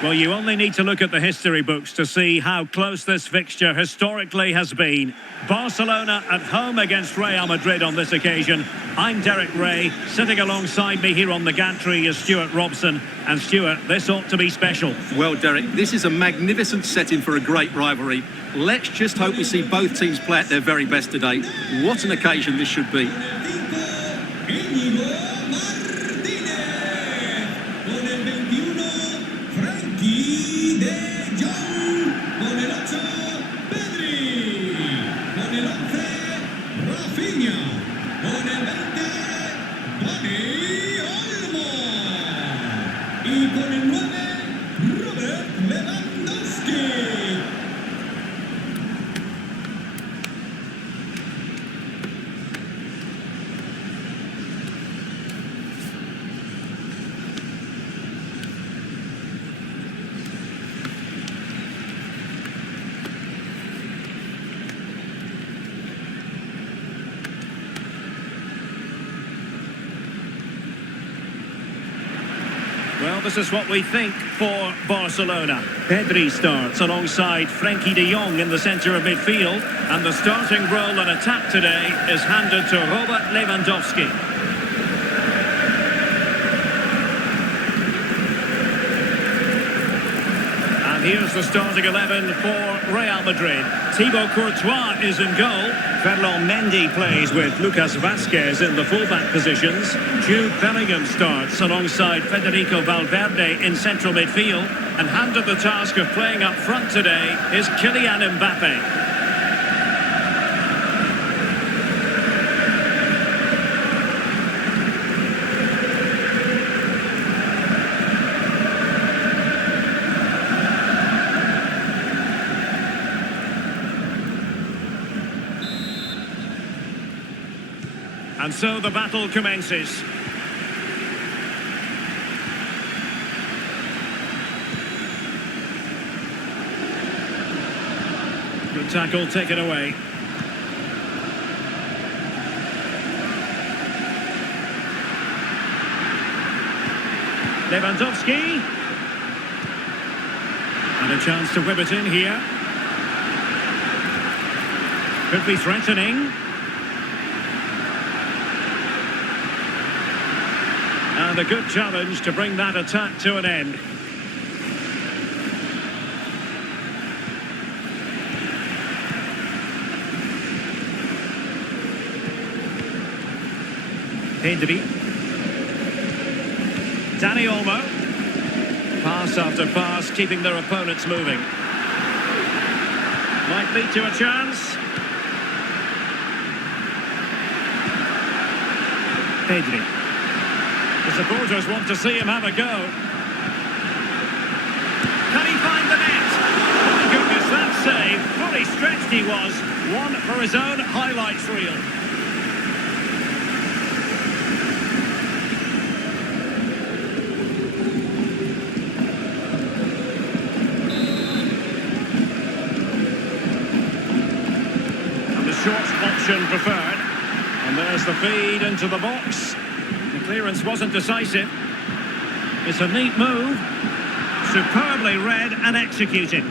Well, you only need to look at the history books to see how close this fixture historically has been. Barcelona at home against Real Madrid on this occasion. I'm Derek Ray. Sitting alongside me here on the gantry is Stuart Robson. And Stuart, this ought to be special. Well, Derek, this is a magnificent setting for a great rivalry. Let's just hope we see both teams play at their very best today. What an occasion this should be. Well, this is what we think for Barcelona. Pedri starts alongside Frenkie de Jong in the centre of midfield. And the starting role in attack today is handed to Robert Lewandowski. And here's the starting 11 for Real Madrid. Thibaut Courtois is in goal. Ferland Mendy plays with Lucas Vazquez in the fullback positions. Jude Bellingham starts alongside Federico Valverde in central midfield. And handed the task of playing up front today is Kylian Mbappe. And so the battle commences. Good tackle taken away. Lewandowski. And a chance to whip it in here. Could be threatening. And a good challenge to bring that attack to an end. Pedri. Dani Olmo. Pass after pass, keeping their opponents moving. Might lead to a chance. Pedri. The supporters want to see him have a go. Can he find the net? My goodness, that save. Fully stretched he was. One for his own highlights reel. And the short option preferred. And there's the feed into the box. The clearance wasn't decisive. It's a neat move. Superbly read and executed.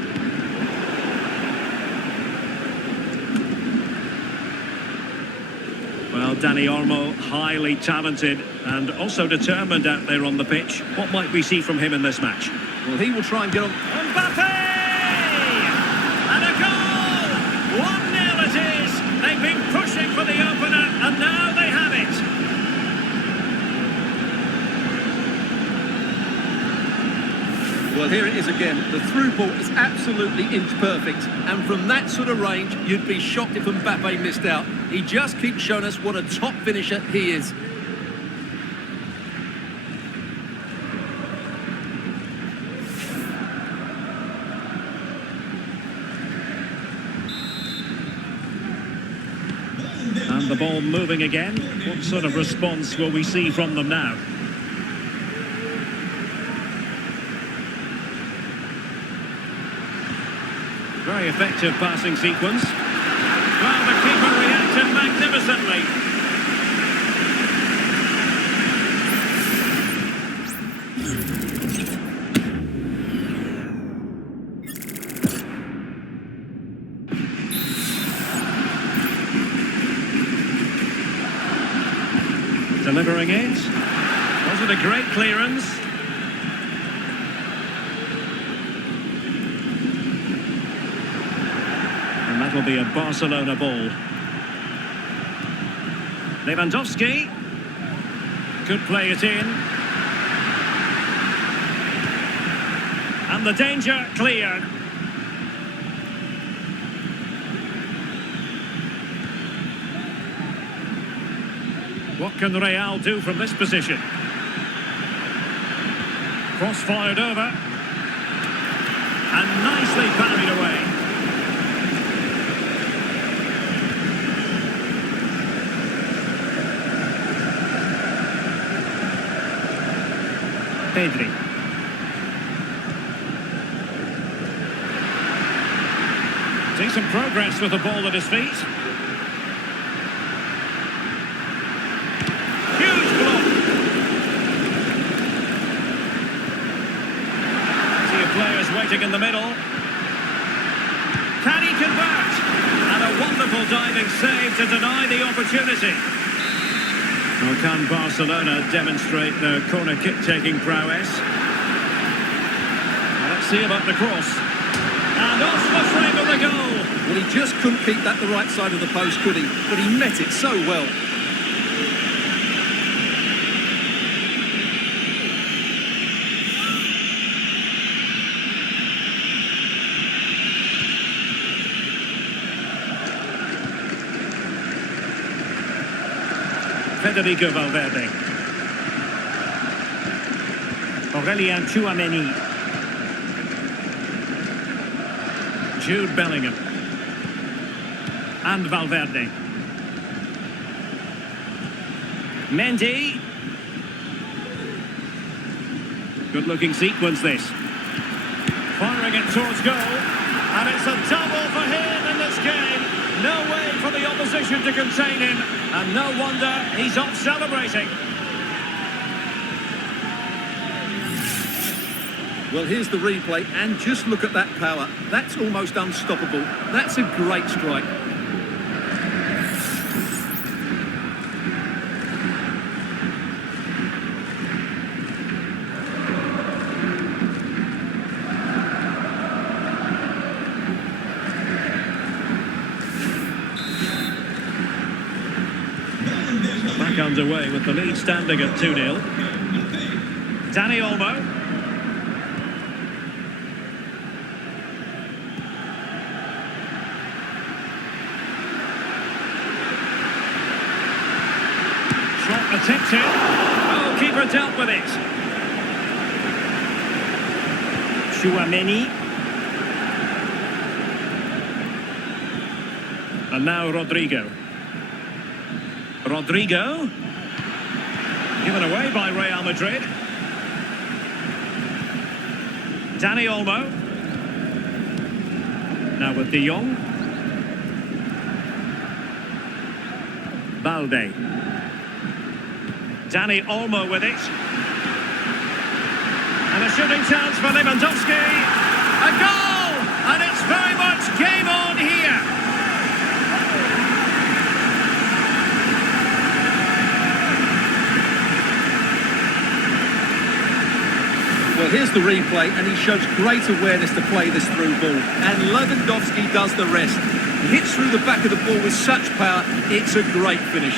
Well, Dani Olmo, highly talented and also determined out there on the pitch. What might we see from him in this match? Well, he will try and get on. Mbappe! And a goal! 1-0 it is. They've been pushing for the opener and now they have it. Well, here it is again. The through ball is absolutely inch perfect. And from that sort of range, you'd be shocked if Mbappe missed out. He just keeps showing us what a top finisher he is. And the ball moving again. What sort of response will we see from them now? Very effective passing sequence. Well, the keeper reacted magnificently. Delivering it. Wasn't a great clearance. And that'll be a Barcelona ball. Lewandowski. Could play it in. And the danger cleared. What can Real do from this position? Cross fired over. And nicely parried away. Pedri. Decent progress with the ball at his feet. Huge block. See players waiting in the middle. Can he convert? And a wonderful diving save to deny the opportunity. Well, can Barcelona demonstrate their corner kick-taking prowess? Well, let's see about the cross. And off the frame of the goal. Well, he just couldn't keep that the right side of the post, could he? But he met it so well. Federico Valverde. Aurelien Tchouameni. Jude Bellingham. And Valverde. Mendy. Good-looking sequence, this. Firing it towards goal. And it's a double for him in this game. No way for the opposition to contain him. And no wonder he's off celebrating. Well, here's the replay, and just look at that power. That's almost unstoppable. That's a great strike. Back underway with the lead standing at 2-0. Dani Olmo. Shot attempted. Oh, keeper dealt with it. Tchouameni. And now Rodrigo. Rodrigo. Given away by Real Madrid. Dani Olmo. Now with De Jong. Balde. Dani Olmo with it. And a shooting chance for Lewandowski. A goal! And it's very much game on here. Well, here's the replay, and he shows great awareness to play this through ball. And Lewandowski does the rest. He hits through the back of the ball with such power, it's a great finish.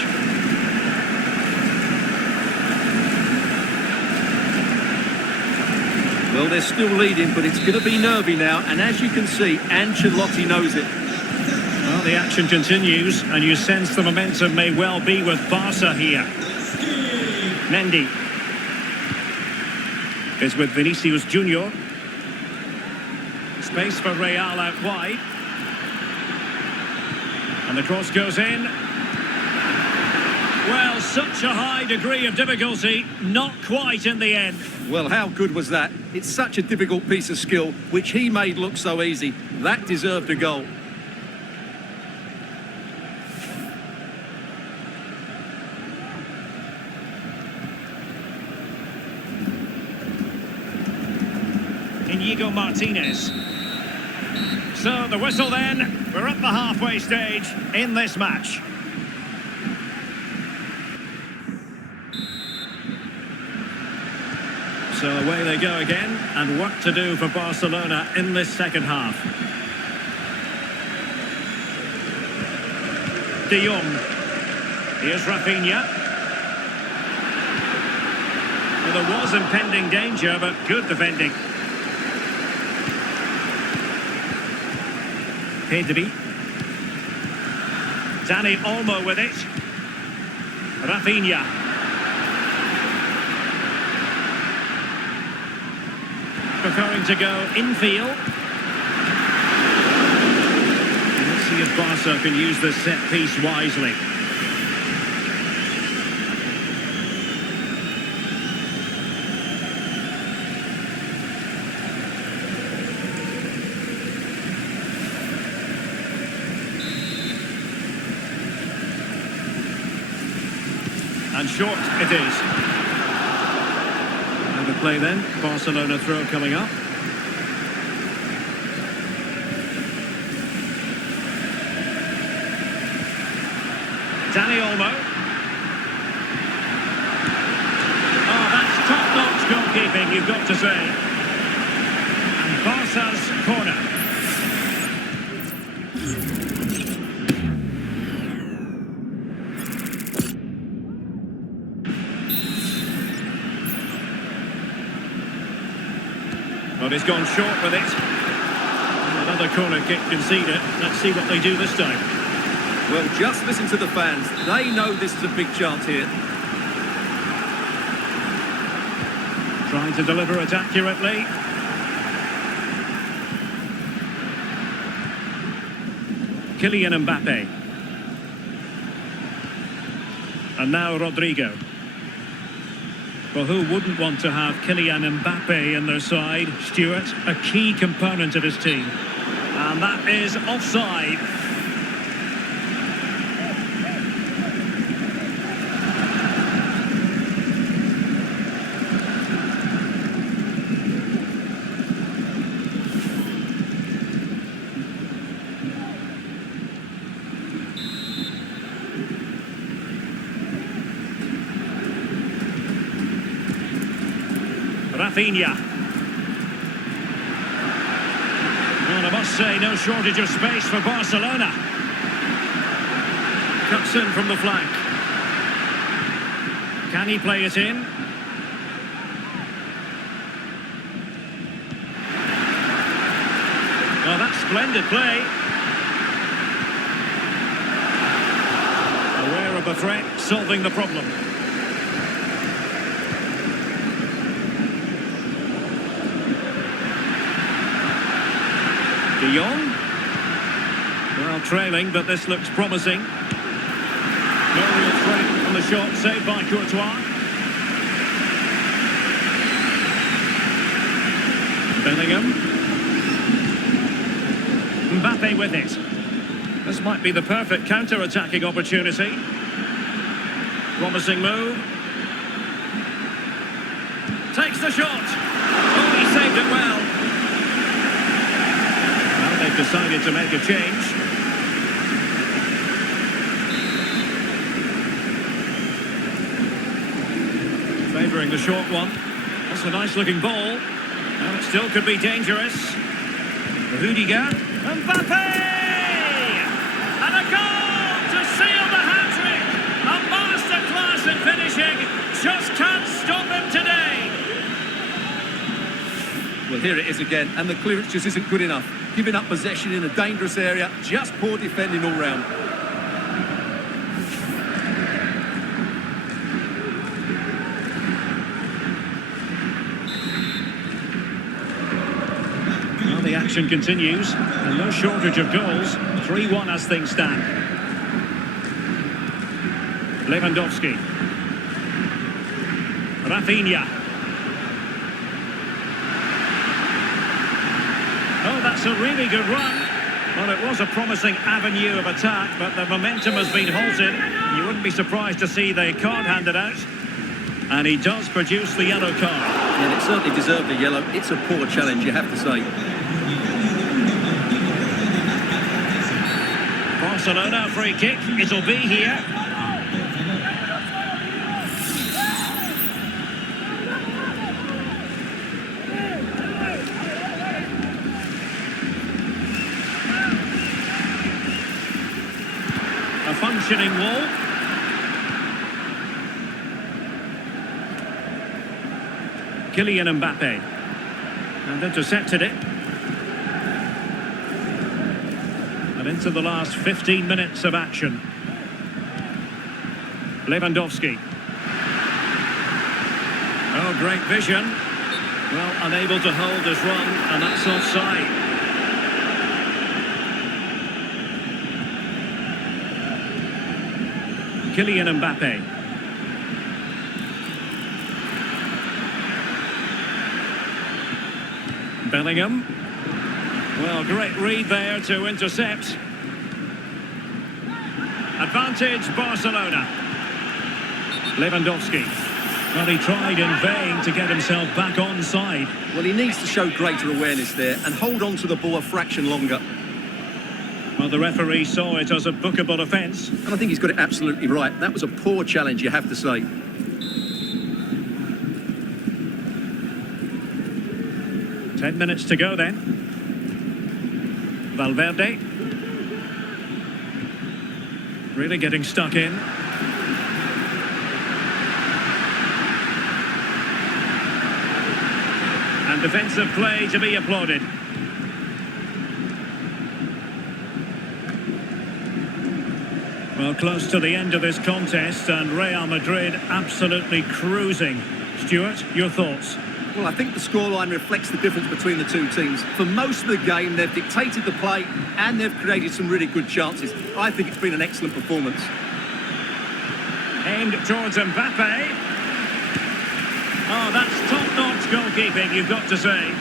Well, they're still leading, but it's going to be nervy now, and as you can see, Ancelotti knows it. Well, the action continues, and you sense the momentum may well be with Barca here. Mendy is with Vinicius Junior. Space for Real out wide. And the cross goes in. Well, such a high degree of difficulty, not quite in the end. Well, how good was that? It's such a difficult piece of skill, which he made look so easy. That deserved a goal. Inigo Martinez. So the whistle then, we're at the halfway stage in this match. So away they go again, and work to do for Barcelona in this second half. De Jong. Here's Rafinha. Well, there was impending danger, but good defending. Pedri. Dani Olmo with it. Rafinha. Preferring to go infield. Let's see if Barca can use this set piece wisely. And short it is. And the play then, Barcelona throw coming up. Dani Olmo. Oh, that's top-notch goalkeeping, you've got to say. And Barca's corner. Well, he's gone short with it. Another corner kick conceded. Let's see what they do this time. Well, just listen to the fans. They know this is a big chance here. Trying to deliver it accurately. Kylian Mbappe. And now Rodrigo. Well, who wouldn't want to have Kylian Mbappe in their side? Stuart, a key component of his team. And that is offside. Rafinha. Well, I must say, no shortage of space for Barcelona. Cuts in from the flank. Can he play it in? Well, that's splendid play. Aware of the threat, solving the problem. De Jong. Well, trailing, but this looks promising. No real threat on the shot, saved by Courtois. Bellingham. Mbappe with it. This might be the perfect counter-attacking opportunity. Promising move. Takes the shot. Oh, he saved it well. They've decided to make a change. Favouring the short one. That's a nice looking ball. And it still could be dangerous. Rudiger. Mbappe! And a goal to seal the hat-trick! A masterclass in finishing. Just can't stop him today. Well, here it is again, and the clearance just isn't good enough. Giving up possession in a dangerous area, just poor defending all round. Well, the action continues, and no shortage of goals. 3-1 as things stand. Lewandowski. Rafinha. Oh, that's a really good run. Well, it was a promising avenue of attack, but the momentum has been halted. You wouldn't be surprised to see the card handed out. And he does produce the yellow card. And it certainly deserved a yellow. It's a poor challenge, you have to say. Barcelona free kick. It'll be here. conditioning wall. Kylian Mbappe. And intercepted it. And into the last 15 minutes of action. Lewandowski. Oh, great vision. Well, unable to hold his run, and that's offside. Kylian Mbappe. Bellingham. Well, great read there to intercept. Advantage Barcelona. Lewandowski. Well, he tried in vain to get himself back onside. Well, he needs to show greater awareness there and hold on to the ball a fraction longer. Well, the referee saw it as a bookable offence. And I think he's got it absolutely right. That was a poor challenge, you have to say. Ten minutes to go then. Valverde. Really getting stuck in. And defensive play to be applauded. Well, close to the end of this contest, and Real Madrid absolutely cruising. Stuart, your thoughts? Well, I think the scoreline reflects the difference between the two teams. For most of the game, they've dictated the play and they've created some really good chances. I think it's been an excellent performance. Aimed towards Mbappe. Oh, that's top-notch goalkeeping, you've got to say.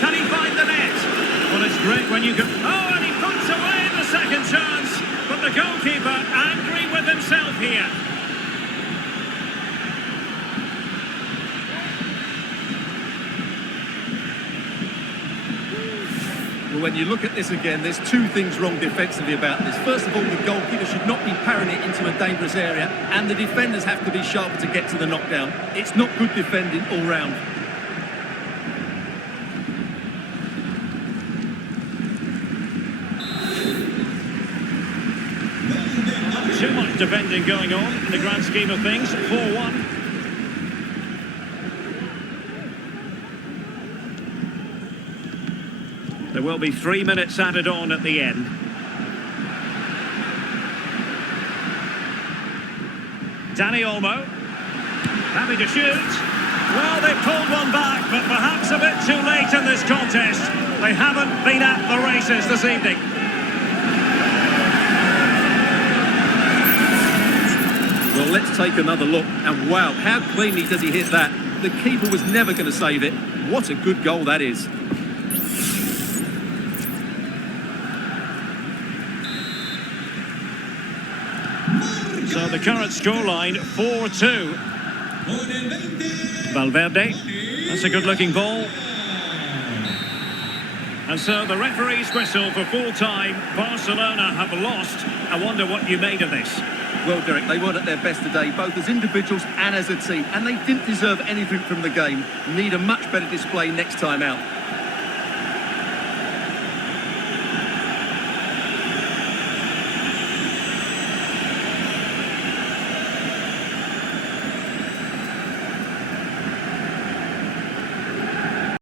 Can he find the net? Well, it's great when you can... Oh, and he puts away the second chance. But the goalkeeper angry with himself here. Well, when you look at this again, there's two things wrong defensively about this. First of all, the goalkeeper should not be parrying it into a dangerous area, and the defenders have to be sharper to get to the knockdown. It's not good defending all round. Too much defending going on in the grand scheme of things. 4-1. There will be 3 minutes added on at the end. Dani Olmo. Happy to shoot. Well, they've pulled one back, but perhaps a bit too late in this contest. They haven't been at the races this evening. Well, let's take another look. And wow, how cleanly does he hit that? The keeper was never going to save it. What a good goal that is. So the current scoreline, 4-2. Valverde. That's a good-looking ball. And so the referee's whistle for full-time. Barcelona have lost. I wonder what you made of this. Well, Derek, they weren't at their best today, both as individuals and as a team, and they didn't deserve anything from the game. Need a much better display next time out.